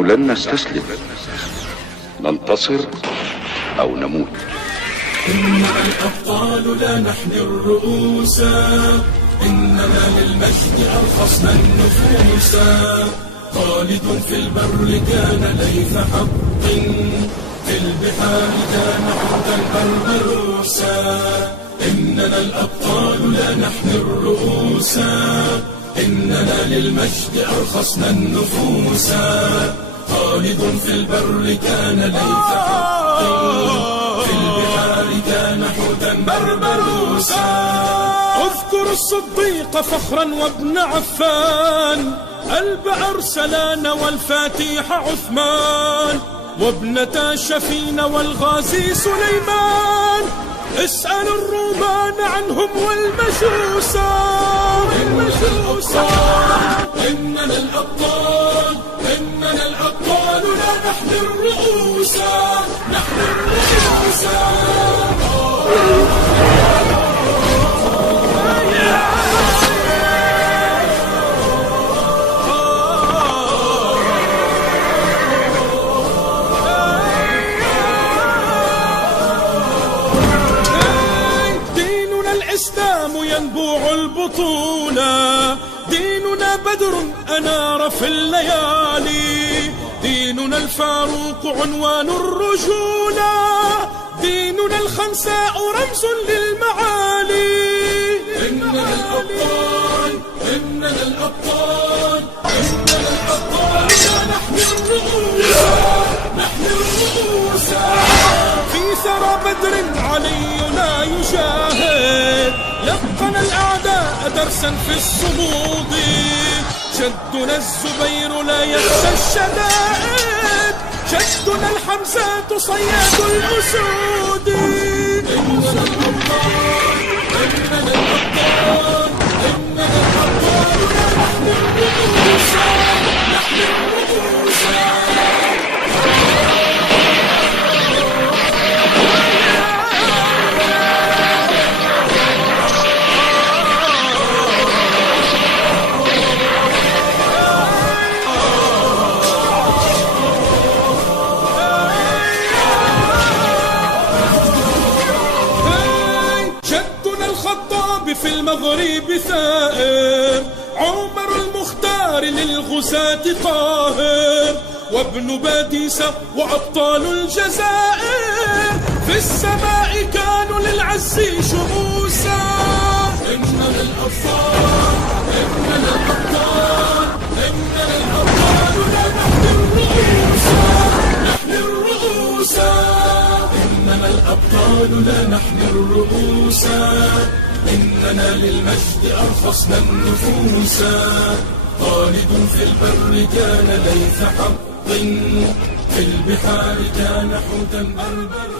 نحن لن نستسلم، ننتصر أو نموت. إننا الأبطال لا نحن الرؤوس، إننا للمجد أرخصنا النفوس. خالد في البر كان ليث حق، في البحار كان حوتا بربروسا. إننا الأبطال لا نحن الرؤوس، إننا للمجد أرخصنا النفوس. خالد في البر كان ليث حق، في البحار كان حوتا بربروسا. اذكر الصديق فخرا وابن عفان، الب أرسلان والفاتيح عثمان، وابنتا شفين والغازي سليمان. اسأل الرومان عنهم والمجوسا. إننا الأبطال، إننا الأبطال لا نحن الرؤوس، نحن الرؤوس. الإسلام ينبوع البطولة، ديننا بدر أنار في الليالي، ديننا الفاروق عنوان الرجولة، ديننا الخنساء رمز للمعالي. إننا الأبطال، إننا الأبطال، إننا الأبطال نحن الرؤوس، نحن الرؤوس. في ثرى بدر علينا يجاهد، لقن الأعداء درسا في الصمود. جدنا الزبير لا يخشى الشدائد، جدنا الحمزات صياد الأسود. إننا الأبطال، إننا الأبطال، إننا الأبطال نحن الرؤوس، نحن الرؤوس. في المغرب ثائر، عمر المختار للغزاة قاهر، وابن باديسة وأبطال الجزائر، في السماء كانوا للعز شموسا. إننا الأبطال، إننا الأبطال، إننا الأبطال لا نحن الرؤوس، نحن الرؤوس. إننا الأبطال لا نحن الرؤوس، إننا للمجد أرخصنا النفوس. خالد في البر كان ليث حق، في البحار كان حوتا بربروسا.